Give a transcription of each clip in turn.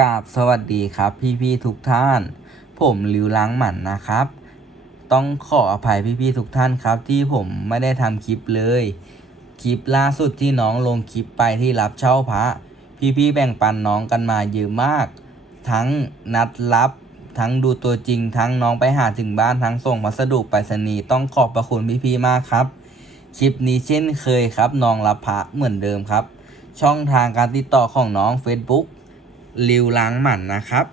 กราบสวัสดีครับพี่ๆทุกท่าน ผมลิวล้างหมันนะครับ ต้องขออภัยพี่ๆทุกท่านครับที่ผมไม่ได้ทำคลิปเลย คลิปล่าสุดที่น้องลงคลิปไปที่รับเช่าพระ พี่ๆแบ่งปันน้องกันมาเยอะมาก ทั้งนัดรับ ทั้งดูตัวจริง ทั้งน้องไปหาถึงบ้านทั้งส่งพัสดุไปรษณีย์ต้องขอบพระคุณพี่ๆมากครับ คลิปนี้เช่นเคยครับน้องรับพระเหมือนเดิมครับ ช่องทางการติดต่อของน้อง Facebook ริวล้างหมันนะครับ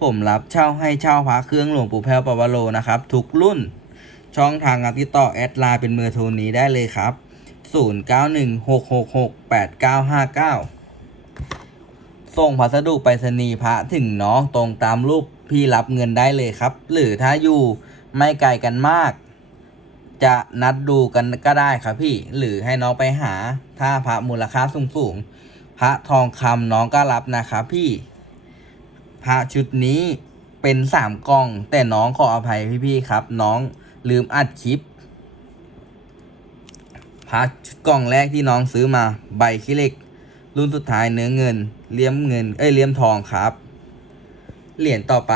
ผมรับเช่าให้เช่าพระเครื่องหลวงปู่แพ้วปวโรนะครับ ทุกรุ่น ช่องทางการติดต่อแอดไลน์เป็นเบอร์โทรนี้ได้เลยครับ 0916668959 ส่งพัสดุไปรษณีย์พระถึงน้องตรงตามรูปพี่รับเงินได้เลยครับ หรือถ้าอยู่ไม่ไกลกันมาก จะนัดดูกันก็ได้ครับพี่ หรือให้น้องไปหาถ้าพระมูลค่าสูงสูง พระทองคำน้องก็รับนะครับพี่ พระชุดนี้เป็นสามกล่อง แต่น้องขออภัยพี่ๆครับ น้องลืมอัดคลิป พระชุดกล่องแรกที่น้องซื้อมาใบขี้เล็ก รุ่นสุดท้ายเนื้อเงินเลี่ยมเงิน เอ้ยเลี่ยมทองครับ เหรียญต่อไป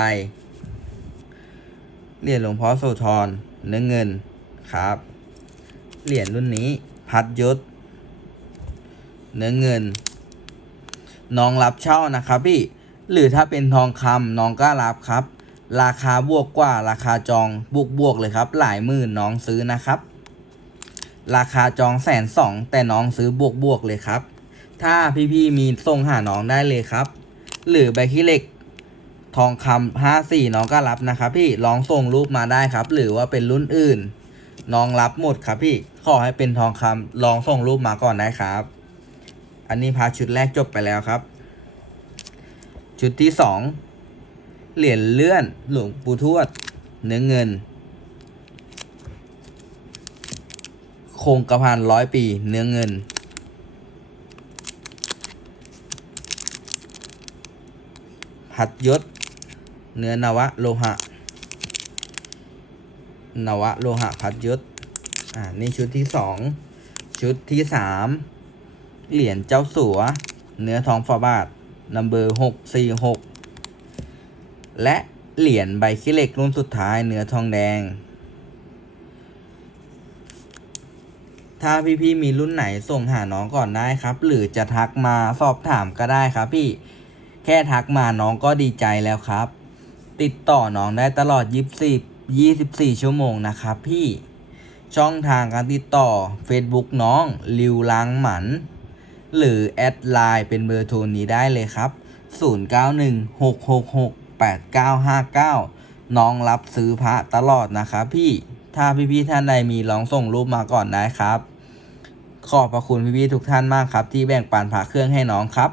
เหรียญหลวงพ่อโสธรเนื้อเงินครับ เหรียญรุ่นนี้พัดยศ เนื้อเงิน น้องรับเช่านะครับพี่ หรือถ้าเป็นทองคำน้องก็รับครับ ราคาบวกกว่าราคาจองบวกบวกเลยครับ หลายหมื่นน้องซื้อนะครับ ราคาจองแสนสองแต่น้องซื้อบวกบวกเลยครับ ถ้าพี่ๆมีส่งหาน้องได้เลยครับ หรือใบขี้เหล็กทองคำห้าสี่น้องก็รับนะครับพี่ลองส่งรูปมาได้ครับ หรือว่าเป็นรุ่นอื่น น้องรับหมดครับพี่ ขอให้เป็นทองคำลองส่งรูปมาก่อนได้ครับ อันนี้พาชุดแรกจบไปแล้วครับ ชุดที่สองเหรียญเลื่อนหลวงปู่ทวด เนื้อเงิน โคงกระพันร้อยปี เนื้อเงิน พัดยศ เนื้อนวะโลหะ นวะโลหะพัดยศ อ่า นี่ชุดที่สอง ชุดที่สาม เหรียญเจ้าสัว เนื้อทองฝาบาทนัมเบอร์หกสี่หกและเหรียญใบขี้เหล็กรุ่นสุดท้ายเนื้อทองแดง ถ้าพี่ๆมีรุ่นไหนส่งหาน้องก่อนได้ครับ หรือจะทักมาสอบถามก็ได้ครับพี่ แค่ทักมาน้องก็ดีใจแล้วครับ ติดต่อน้องได้ตลอด 24 24 ชั่วโมงนะครับพี่ ช่องทางการติดต่อ Facebook น้อง ลิวล้างหมัน หรือแอดไลน์เป็นเบอร์โทรนี้ได้เลยครับ 0916668959 น้องรับซื้อพระตลอดนะครับพี่ถ้าพี่ๆท่านใดมีลองส่งรูปมาก่อนได้ครับ ขอบพระคุณพี่ๆทุกท่านมากครับ ที่แบ่งปันพระเครื่องให้น้องครับ